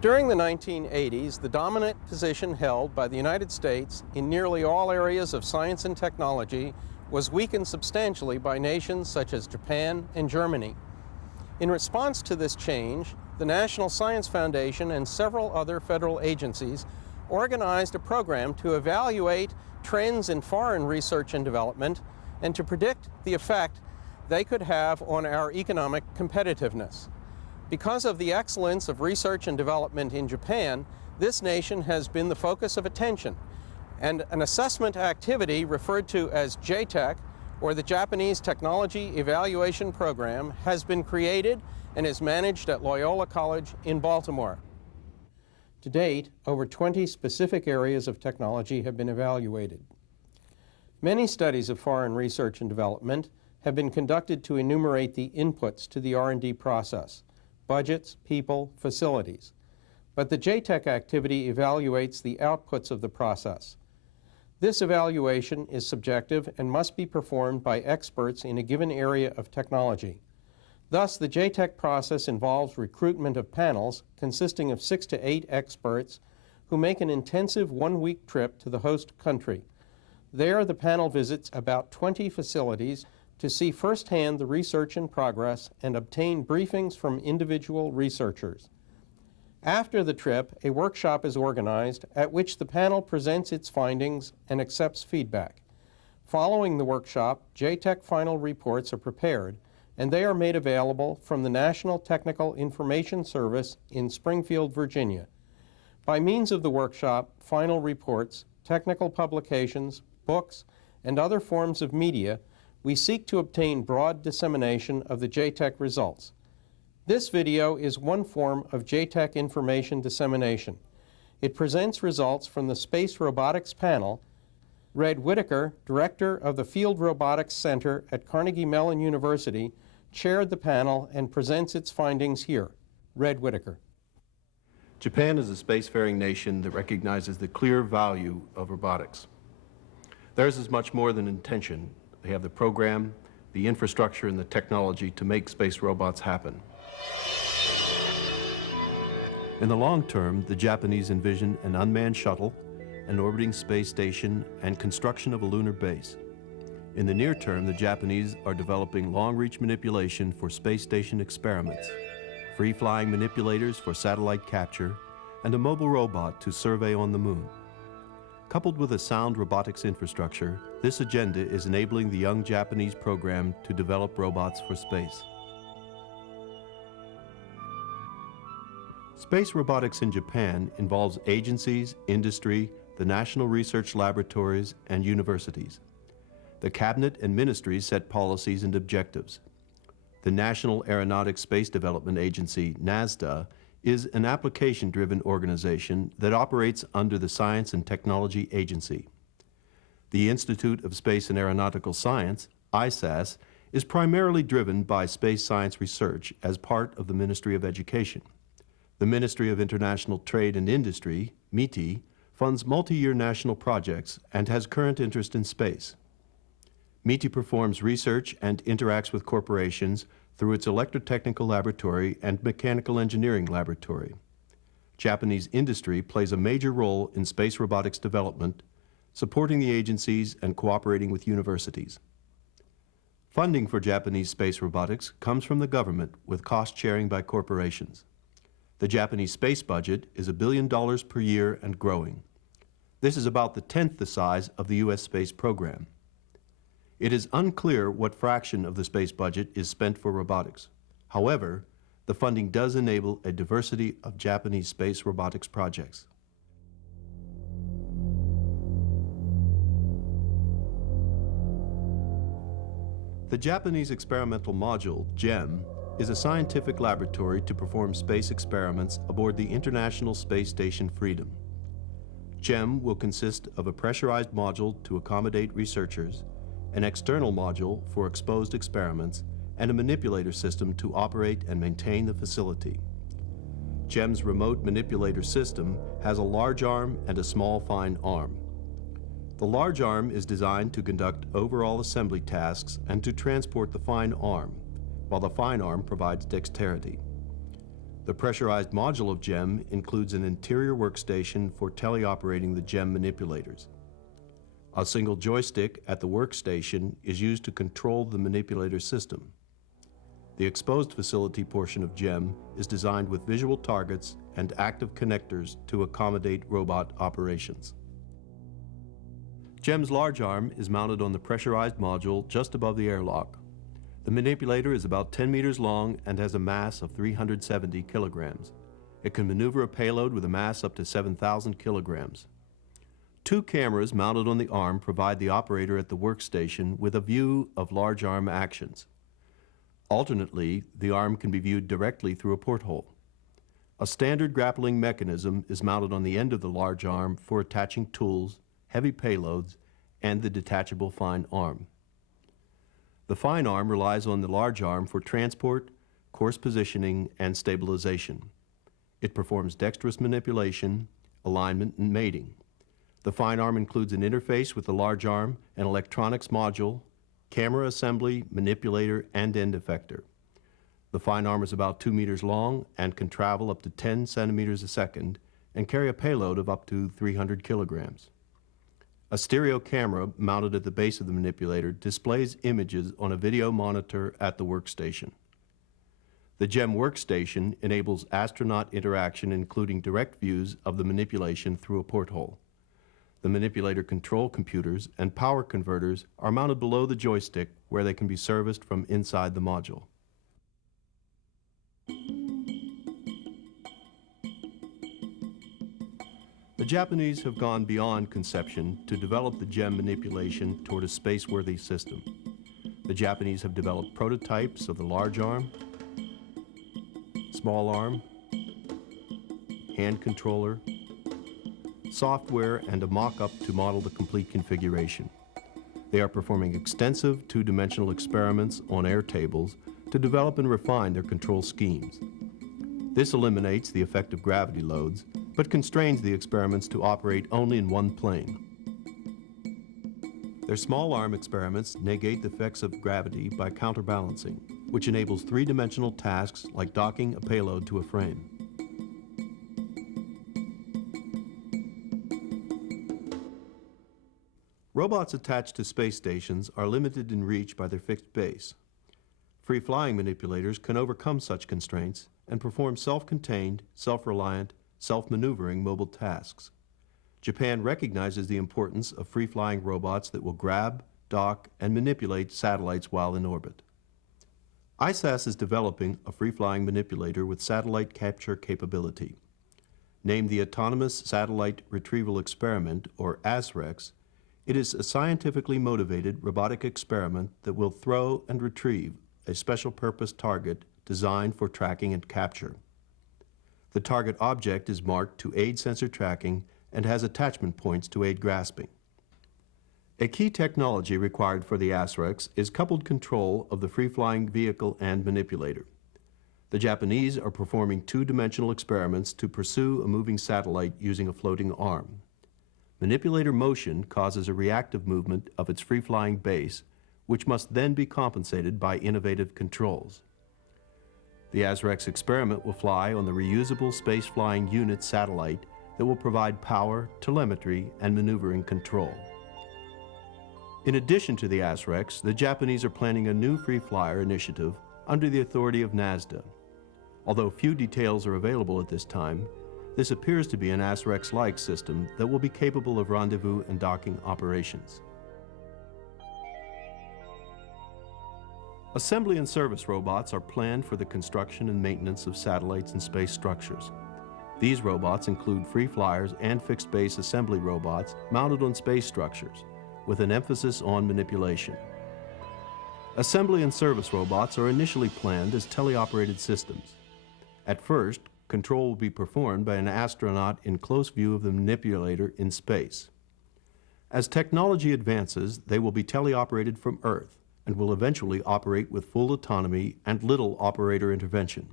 During the 1980s, the dominant position held by the United States in nearly all areas of science and technology was weakened substantially by nations such as Japan and Germany. In response to this change, the National Science Foundation and several other federal agencies organized a program to evaluate trends in foreign research and development and to predict the effect they could have on our economic competitiveness. Because of the excellence of research and development in Japan, this nation has been the focus of attention, and an assessment activity referred to as JTECH, or the Japanese Technology Evaluation Program, has been created and is managed at Loyola College in Baltimore. To date, over 20 specific areas of technology have been evaluated. Many studies of foreign research and development have been conducted to enumerate the inputs to the R&D process: budgets, people, facilities. But the JTECH activity evaluates the outputs of the process. This evaluation is subjective and must be performed by experts in a given area of technology. Thus, the JTECH process involves recruitment of panels consisting of 6 to 8 experts who make an intensive one-week trip to the host country. There, the panel visits about 20 facilities to see firsthand the research in progress and obtain briefings from individual researchers. After the trip, a workshop is organized at which the panel presents its findings and accepts feedback. Following the workshop, JTECH final reports are prepared, and they are made available from the National Technical Information Service in Springfield, Virginia. By means of the workshop, final reports, technical publications, books, and other forms of media, we seek to obtain broad dissemination of the JTECH results. This video is one form of JTECH information dissemination. It presents results from the Space Robotics panel. Red Whittaker, director of the Field Robotics Center at Carnegie Mellon University, chaired the panel and presents its findings here. Red Whittaker. Japan is a spacefaring nation that recognizes the clear value of robotics. Theirs is much more than intention. They have the program, the infrastructure, and the technology to make space robots happen. In the long term, the Japanese envision an unmanned shuttle, an orbiting space station, and construction of a lunar base. In the near term, the Japanese are developing long-reach manipulation for space station experiments, free-flying manipulators for satellite capture, and a mobile robot to survey on the moon. Coupled with a sound robotics infrastructure, this agenda is enabling the young Japanese program to develop robots for space. Space robotics in Japan involves agencies, industry, the national research laboratories, and universities. The cabinet and ministries set policies and objectives. The National Aeronautics Space Development Agency, NASDA, is an application-driven organization that operates under the Science and Technology Agency. The Institute of Space and Aeronautical Science, ISAS, is primarily driven by space science research as part of the Ministry of Education. The Ministry of International Trade and Industry, MITI, funds multi-year national projects and has current interest in space. MITI performs research and interacts with corporations through its electrotechnical laboratory and mechanical engineering laboratory. Japanese industry plays a major role in space robotics development, supporting the agencies and cooperating with universities. Funding for Japanese space robotics comes from the government with cost sharing by corporations. The Japanese space budget is $1 billion per year and growing. This is about the 10th the size of the U.S. space program. It is unclear what fraction of the space budget is spent for robotics. However, the funding does enable a diversity of Japanese space robotics projects. The Japanese Experimental Module, JEM, is a scientific laboratory to perform space experiments aboard the International Space Station Freedom. JEM will consist of a pressurized module to accommodate researchers, an external module for exposed experiments, and a manipulator system to operate and maintain the facility. JEM's remote manipulator system has a large arm and a small fine arm. The large arm is designed to conduct overall assembly tasks and to transport the fine arm, while the fine arm provides dexterity. The pressurized module of JEM includes an interior workstation for teleoperating the JEM manipulators. A single joystick at the workstation is used to control the manipulator system. The exposed facility portion of JEM is designed with visual targets and active connectors to accommodate robot operations. JEM's large arm is mounted on the pressurized module just above the airlock. The manipulator is about 10 meters long and has a mass of 370 kilograms. It can maneuver a payload with a mass up to 7,000 kilograms. Two cameras mounted on the arm provide the operator at the workstation with a view of large arm actions. Alternately, the arm can be viewed directly through a porthole. A standard grappling mechanism is mounted on the end of the large arm for attaching tools, heavy payloads, and the detachable fine arm. The fine arm relies on the large arm for transport, course positioning, and stabilization. It performs dexterous manipulation, alignment, and mating. The fine arm includes an interface with the large arm, an electronics module, camera assembly, manipulator, and end effector. The fine arm is about 2 meters long and can travel up to 10 centimeters a second and carry a payload of up to 300 kilograms. A stereo camera mounted at the base of the manipulator displays images on a video monitor at the workstation. The JEM workstation enables astronaut interaction, including direct views of the manipulation through a porthole. The manipulator control computers and power converters are mounted below the joystick where they can be serviced from inside the module. The Japanese have gone beyond conception to develop the JEM manipulation toward a space-worthy system. The Japanese have developed prototypes of the large arm, small arm, hand controller, software, and a mock-up to model the complete configuration. They are performing extensive two-dimensional experiments on air tables to develop and refine their control schemes. This eliminates the effect of gravity loads, but constrains the experiments to operate only in one plane. Their small arm experiments negate the effects of gravity by counterbalancing, which enables three-dimensional tasks like docking a payload to a frame. Robots attached to space stations are limited in reach by their fixed base. Free-flying manipulators can overcome such constraints and perform self-contained, self-reliant, self-maneuvering mobile tasks. Japan recognizes the importance of free-flying robots that will grab, dock, and manipulate satellites while in orbit. ISAS is developing a free-flying manipulator with satellite capture capability. Named the Autonomous Satellite Retrieval Experiment, or ASREX, it is a scientifically motivated robotic experiment that will throw and retrieve a special-purpose target designed for tracking and capture. The target object is marked to aid sensor tracking and has attachment points to aid grasping. A key technology required for the ASREX is coupled control of the free-flying vehicle and manipulator. The Japanese are performing two-dimensional experiments to pursue a moving satellite using a floating arm. Manipulator motion causes a reactive movement of its free-flying base, which must then be compensated by innovative controls. The ASREX experiment will fly on the reusable space-flying unit satellite that will provide power, telemetry, and maneuvering control. In addition to the ASREX, the Japanese are planning a new free flyer initiative under the authority of NASDA. Although few details are available at this time, this appears to be an ASREX-like system that will be capable of rendezvous and docking operations. Assembly and service robots are planned for the construction and maintenance of satellites and space structures. These robots include free flyers and fixed base assembly robots mounted on space structures, with an emphasis on manipulation. Assembly and service robots are initially planned as teleoperated systems. At first, control will be performed by an astronaut in close view of the manipulator in space. As technology advances, they will be teleoperated from Earth and will eventually operate with full autonomy and little operator intervention.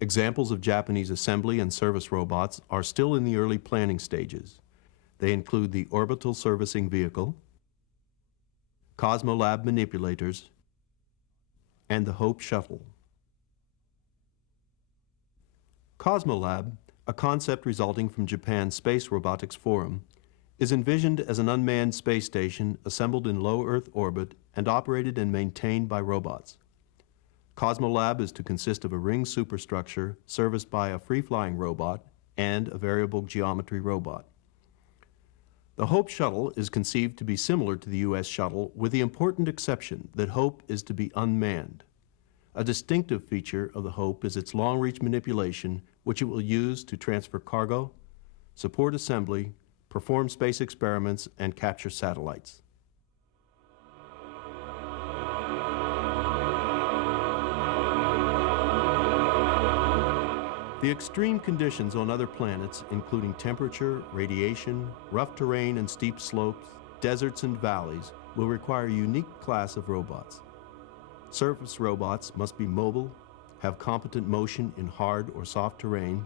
Examples of Japanese assembly and service robots are still in the early planning stages. They include the Orbital Servicing Vehicle, Cosmolab manipulators, and the Hope Shuttle. Cosmolab, a concept resulting from Japan's Space Robotics Forum, is envisioned as an unmanned space station assembled in low Earth orbit and operated and maintained by robots. Cosmolab is to consist of a ring superstructure serviced by a free-flying robot and a variable geometry robot. The Hope shuttle is conceived to be similar to the U.S. shuttle, with the important exception that Hope is to be unmanned. A distinctive feature of the Hope is its long-reach manipulation, which it will use to transfer cargo, support assembly, perform space experiments, and capture satellites. The extreme conditions on other planets, including temperature, radiation, rough terrain and steep slopes, deserts and valleys, will require a unique class of robots. Surface robots must be mobile, have competent motion in hard or soft terrain,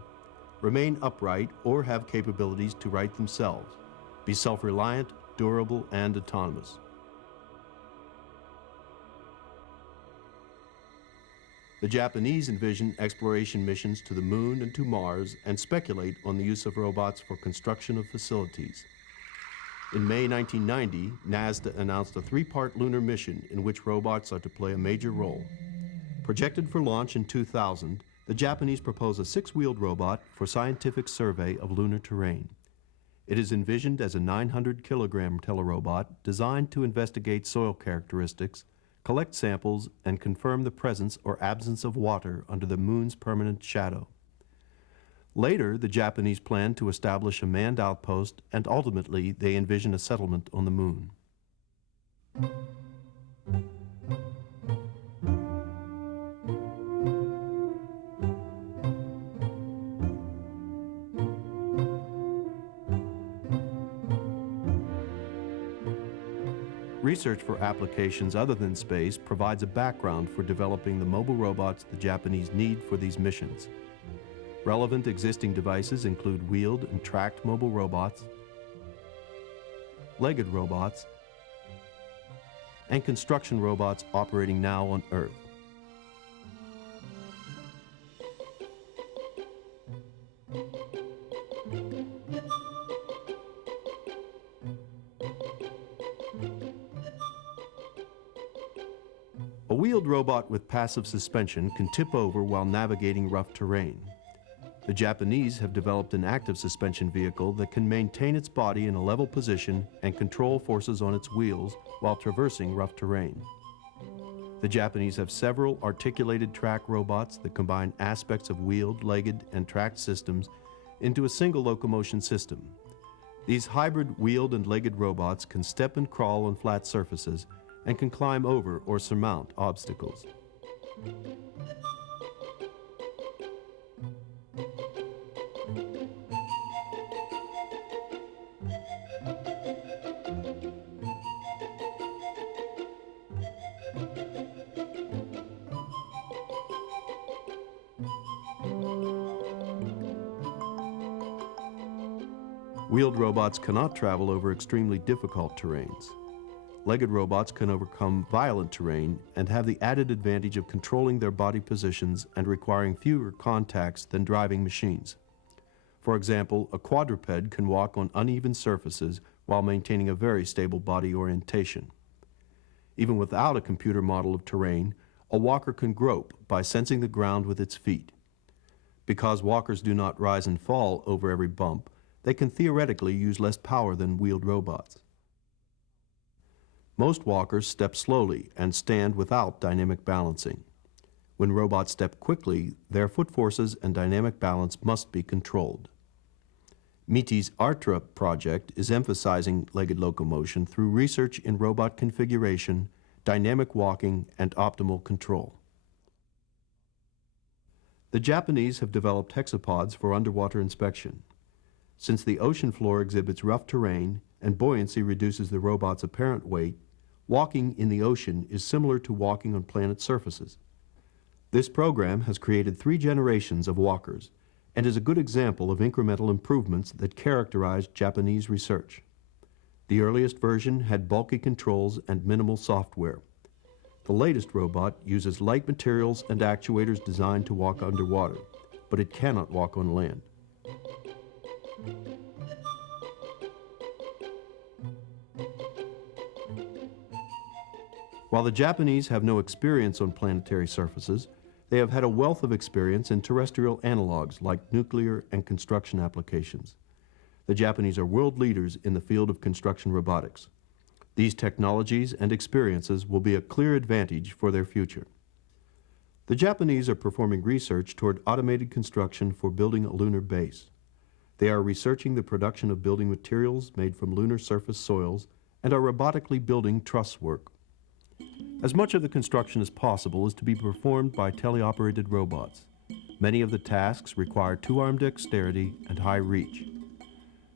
remain upright or have capabilities to right themselves, be self-reliant, durable, and autonomous. The Japanese envision exploration missions to the Moon and to Mars and speculate on the use of robots for construction of facilities. In May 1990, NASA announced a three-part lunar mission in which robots are to play a major role. Projected for launch in 2000, the Japanese propose a six-wheeled robot for scientific survey of lunar terrain. It is envisioned as a 900-kilogram telerobot designed to investigate soil characteristics, collect samples, and confirm the presence or absence of water under the Moon's permanent shadow. Later, the Japanese plan to establish a manned outpost, and ultimately they envision a settlement on the Moon. Research for applications other than space provides a background for developing the mobile robots the Japanese need for these missions. Relevant existing devices include wheeled and tracked mobile robots, legged robots, and construction robots operating now on Earth. A wheeled robot with passive suspension can tip over while navigating rough terrain. The Japanese have developed an active suspension vehicle that can maintain its body in a level position and control forces on its wheels while traversing rough terrain. The Japanese have several articulated track robots that combine aspects of wheeled, legged, and tracked systems into a single locomotion system. These hybrid wheeled and legged robots can step and crawl on flat surfaces and can climb over or surmount obstacles. Wheeled robots cannot travel over extremely difficult terrains. Legged robots can overcome violent terrain and have the added advantage of controlling their body positions and requiring fewer contacts than driving machines. For example, a quadruped can walk on uneven surfaces while maintaining a very stable body orientation. Even without a computer model of terrain, a walker can grope by sensing the ground with its feet. Because walkers do not rise and fall over every bump, they can theoretically use less power than wheeled robots. Most walkers step slowly and stand without dynamic balancing. When robots step quickly, their foot forces and dynamic balance must be controlled. MITI's ARTRA project is emphasizing legged locomotion through research in robot configuration, dynamic walking, and optimal control. The Japanese have developed hexapods for underwater inspection. Since the ocean floor exhibits rough terrain and buoyancy reduces the robot's apparent weight, walking in the ocean is similar to walking on planet surfaces. This program has created 3 generations of walkers and is a good example of incremental improvements that characterize Japanese research. The earliest version had bulky controls and minimal software. The latest robot uses light materials and actuators designed to walk underwater. but it cannot walk on land. While the Japanese have no experience on planetary surfaces, they have had a wealth of experience in terrestrial analogs like nuclear and construction applications. The Japanese are world leaders in the field of construction robotics. These technologies and experiences will be a clear advantage for their future. The Japanese are performing research toward automated construction for building a lunar base. They are researching the production of building materials made from lunar surface soils and are robotically building truss work. As much of the construction as possible is to be performed by teleoperated robots. Many of the tasks require two-arm dexterity and high reach.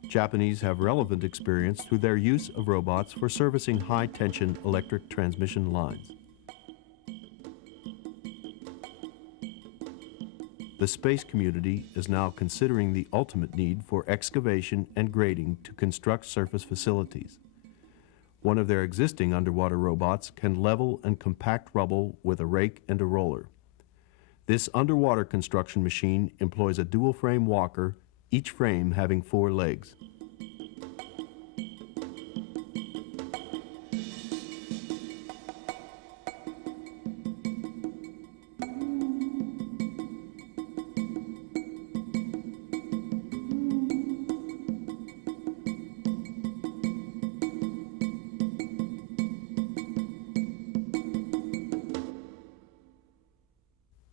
Japanese have relevant experience through their use of robots for servicing high-tension electric transmission lines. The space community is now considering the ultimate need for excavation and grading to construct surface facilities. One of their existing underwater robots can level and compact rubble with a rake and a roller. This underwater construction machine employs a dual-frame walker, each frame having 4 legs.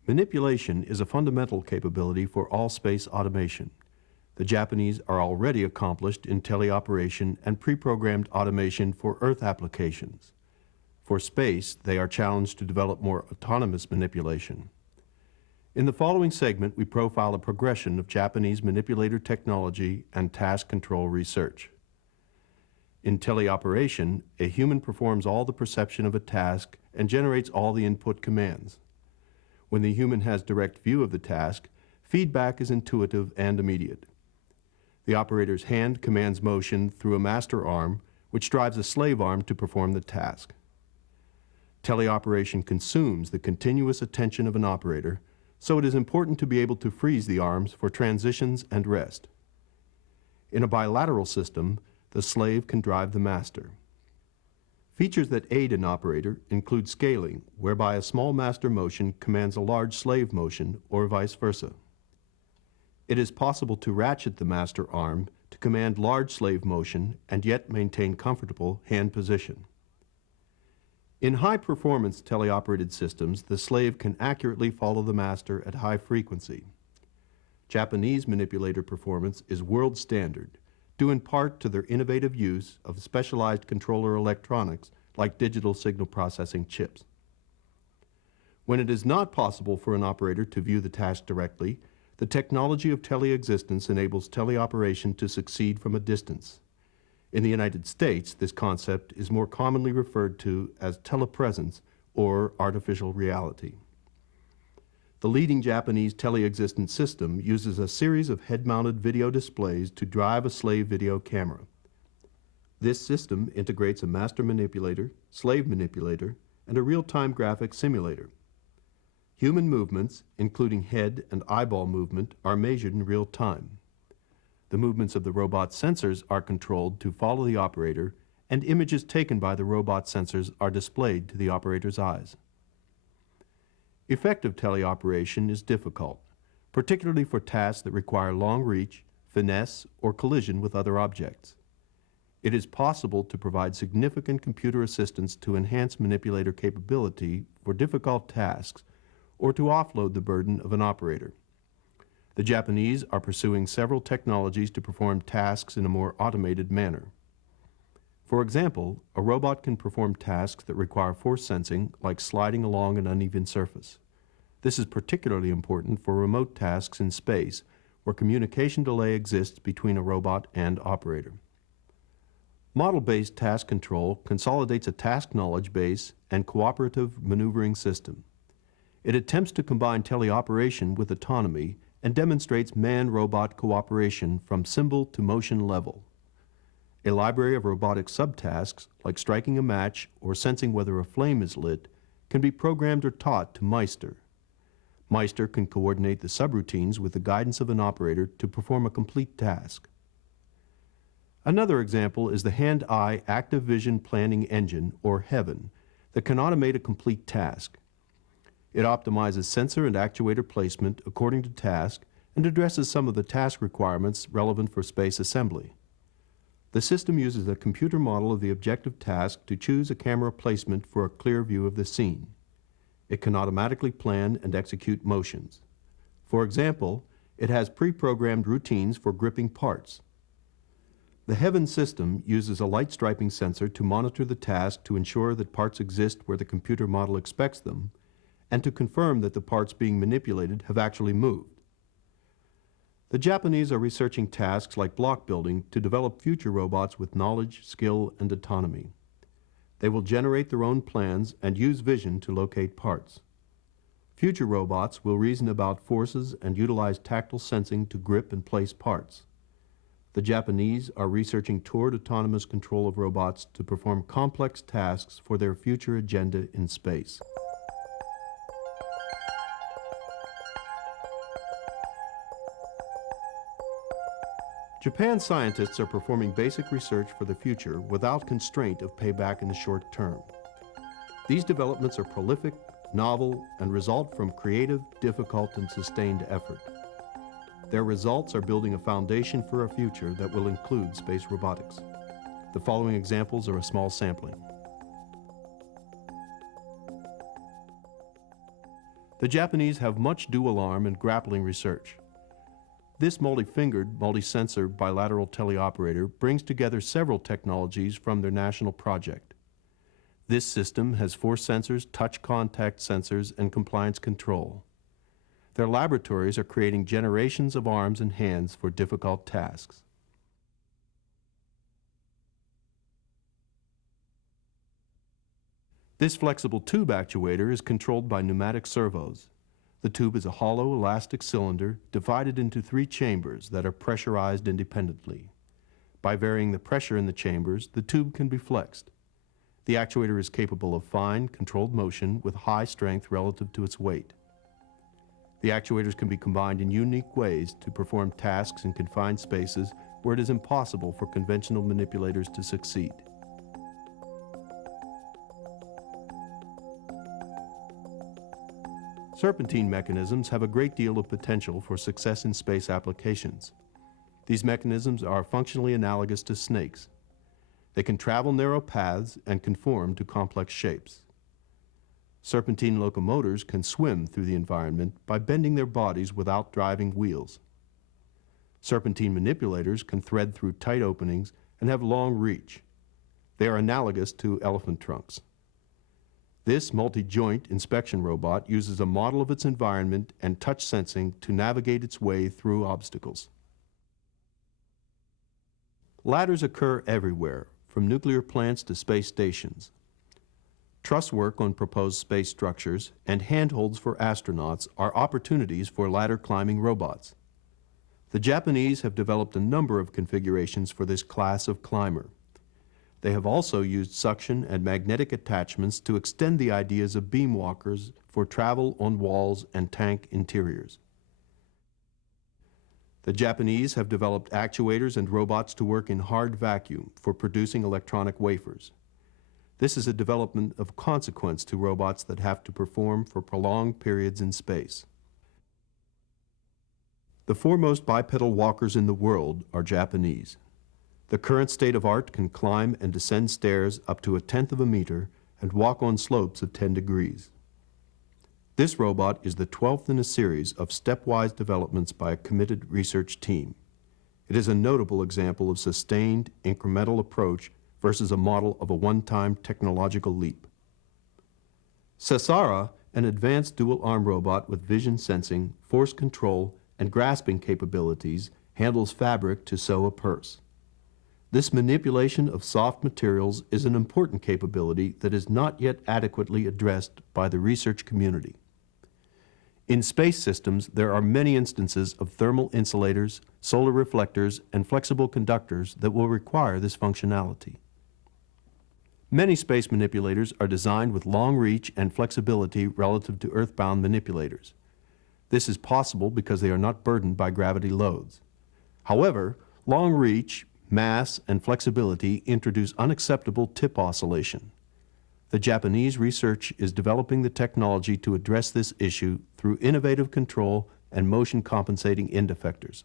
Manipulation is a fundamental capability for all space automation. The Japanese are already accomplished in teleoperation and pre-programmed automation for Earth applications. For space, they are challenged to develop more autonomous manipulation. In the following segment, we profile a progression of Japanese manipulator technology and task control research. In teleoperation, a human performs all the perception of a task and generates all the input commands. When the human has direct view of the task, feedback is intuitive and immediate. The operator's hand commands motion through a master arm, which drives a slave arm to perform the task. Teleoperation consumes the continuous attention of an operator, so it is important to be able to freeze the arms for transitions and rest. In a bilateral system, the slave can drive the master. Features that aid an operator include scaling, whereby a small master motion commands a large slave motion, or vice versa. It is possible to ratchet the master arm to command large slave motion and yet maintain comfortable hand position. In high-performance teleoperated systems, the slave can accurately follow the master at high frequency. Japanese manipulator performance is world standard, due in part to their innovative use of specialized controller electronics like digital signal processing chips. When it is not possible for an operator to view the task directly, the technology of teleexistence enables teleoperation to succeed from a distance. In the United States, this concept is more commonly referred to as telepresence or artificial reality. The leading Japanese teleexistence system uses a series of head-mounted video displays to drive a slave video camera. This system integrates a master manipulator, slave manipulator, and a real-time graphics simulator. Human movements, including head and eyeball movement, are measured in real time. The movements of the robot sensors are controlled to follow the operator, and images taken by the robot sensors are displayed to the operator's eyes. Effective teleoperation is difficult, particularly for tasks that require long reach, finesse, or collision with other objects. It is possible to provide significant computer assistance to enhance manipulator capability for difficult tasks or to offload the burden of an operator. The Japanese are pursuing several technologies to perform tasks in a more automated manner. For example, a robot can perform tasks that require force sensing, like sliding along an uneven surface. This is particularly important for remote tasks in space, where communication delay exists between a robot and operator. Model-based task control consolidates a task knowledge base and cooperative maneuvering system. It attempts to combine teleoperation with autonomy and demonstrates man-robot cooperation from symbol to motion level. A library of robotic subtasks, like striking a match or sensing whether a flame is lit, can be programmed or taught to Meister. Meister can coordinate the subroutines with the guidance of an operator to perform a complete task. Another example is the Hand-Eye Active Vision Planning Engine, or HEAVEN, that can automate a complete task. It optimizes sensor and actuator placement according to task and addresses some of the task requirements relevant for space assembly. The system uses a computer model of the objective task to choose a camera placement for a clear view of the scene. It can automatically plan and execute motions. For example, it has pre-programmed routines for gripping parts. The HEAVEN system uses a light striping sensor to monitor the task to ensure that parts exist where the computer model expects them, and to confirm that the parts being manipulated have actually moved. The Japanese are researching tasks like block building to develop future robots with knowledge, skill, and autonomy. They will generate their own plans and use vision to locate parts. Future robots will reason about forces and utilize tactile sensing to grip and place parts. The Japanese are researching toward autonomous control of robots to perform complex tasks for their future agenda in space. Japan's scientists are performing basic research for the future without constraint of payback in the short term. These developments are prolific, novel, and result from creative, difficult, and sustained effort. Their results are building a foundation for a future that will include space robotics. The following examples are a small sampling. The Japanese have much dual arm and grappling research. This multi-fingered, multi-sensor bilateral teleoperator brings together several technologies from their national project. This system has force sensors, touch contact sensors, and compliance control. Their laboratories are creating generations of arms and hands for difficult tasks. This flexible tube actuator is controlled by pneumatic servos. The tube is a hollow, elastic cylinder divided into 3 chambers that are pressurized independently. By varying the pressure in the chambers, the tube can be flexed. The actuator is capable of fine, controlled motion with high strength relative to its weight. The actuators can be combined in unique ways to perform tasks in confined spaces where it is impossible for conventional manipulators to succeed. Serpentine mechanisms have a great deal of potential for success in space applications. These mechanisms are functionally analogous to snakes. They can travel narrow paths and conform to complex shapes. Serpentine locomotors can swim through the environment by bending their bodies without driving wheels. Serpentine manipulators can thread through tight openings and have long reach. They are analogous to elephant trunks. This multi-joint inspection robot uses a model of its environment and touch sensing to navigate its way through obstacles. Ladders occur everywhere, from nuclear plants to space stations. Truss work on proposed space structures and handholds for astronauts are opportunities for ladder climbing robots. The Japanese have developed a number of configurations for this class of climber. They have also used suction and magnetic attachments to extend the ideas of beam walkers for travel on walls and tank interiors. The Japanese have developed actuators and robots to work in hard vacuum for producing electronic wafers. This is a development of consequence to robots that have to perform for prolonged periods in space. The foremost bipedal walkers in the world are Japanese. The current state of art can climb and descend stairs up to 1/10 of a meter and walk on slopes of 10 degrees. This robot is the 12th in a series of stepwise developments by a committed research team. It is a notable example of sustained, incremental approach versus a model of a one-time technological leap. Sesara, an advanced dual-arm robot with vision sensing, force control, and grasping capabilities, handles fabric to sew a purse. This manipulation of soft materials is an important capability that is not yet adequately addressed by the research community. In space systems, there are many instances of thermal insulators, solar reflectors, and flexible conductors that will require this functionality. Many space manipulators are designed with long reach and flexibility relative to earthbound manipulators. This is possible because they are not burdened by gravity loads. However, long reach, mass, and flexibility introduce unacceptable tip oscillation. The Japanese research is developing the technology to address this issue through innovative control and motion compensating end effectors.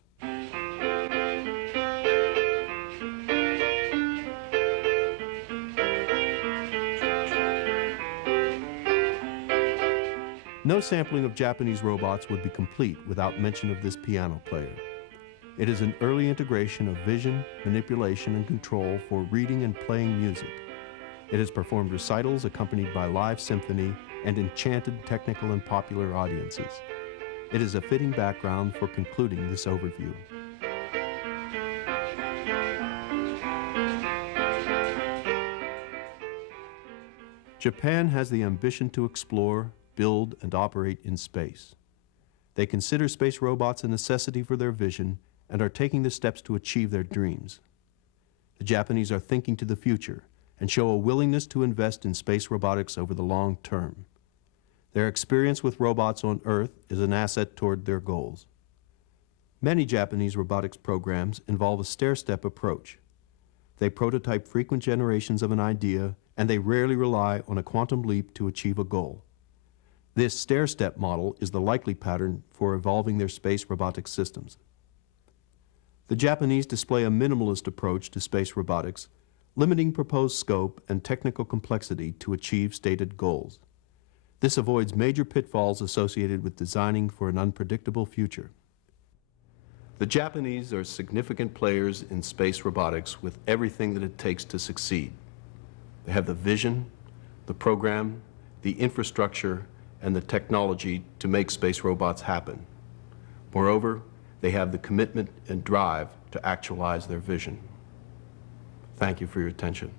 No sampling of Japanese robots would be complete without mention of this piano player. It is an early integration of vision, manipulation, and control for reading and playing music. It has performed recitals accompanied by live symphony and enchanted technical and popular audiences. It is a fitting background for concluding this overview. Japan has the ambition to explore, build, and operate in space. They consider space robots a necessity for their vision and are taking the steps to achieve their dreams. The Japanese are thinking to the future and show a willingness to invest in space robotics over the long term. Their experience with robots on Earth is an asset toward their goals. Many Japanese robotics programs involve a stair-step approach. They prototype frequent generations of an idea, and they rarely rely on a quantum leap to achieve a goal. This stair-step model is the likely pattern for evolving their space robotics systems. The Japanese display a minimalist approach to space robotics, limiting proposed scope and technical complexity to achieve stated goals. This avoids major pitfalls associated with designing for an unpredictable future. The Japanese are significant players in space robotics with everything that it takes to succeed. They have the vision, the program, the infrastructure, and the technology to make space robots happen. Moreover, they have the commitment and drive to actualize their vision. Thank you for your attention.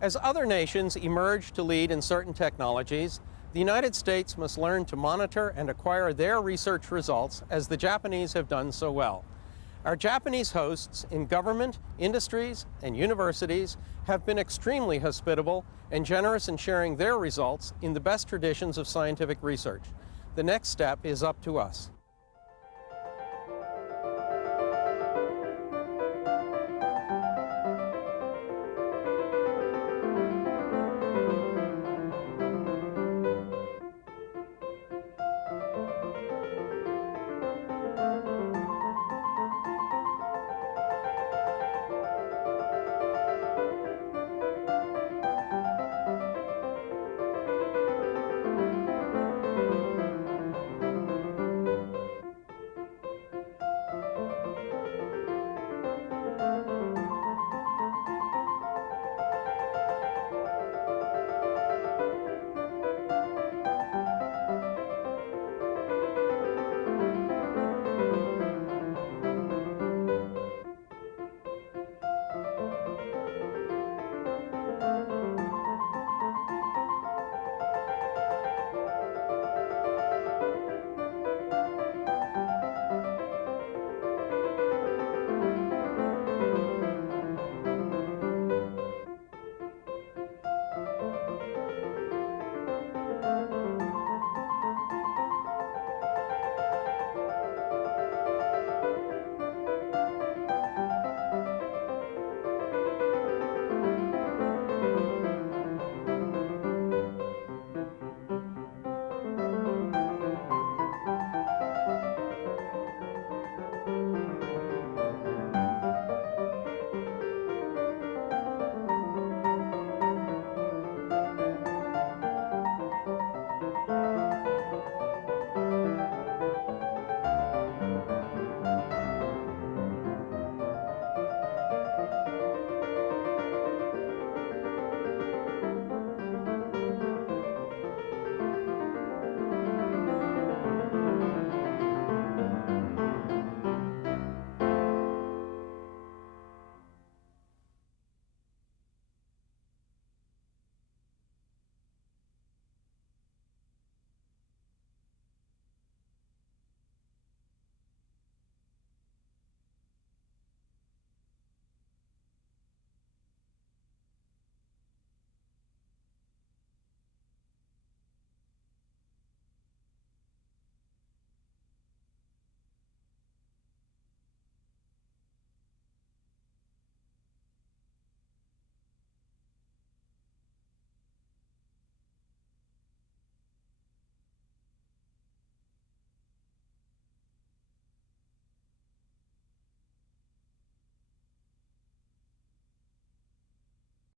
As other nations emerge to lead in certain technologies, the United States must learn to monitor and acquire their research results as the Japanese have done so well. Our Japanese hosts in government, industries, and universities have been extremely hospitable and generous in sharing their results in the best traditions of scientific research. The next step is up to us.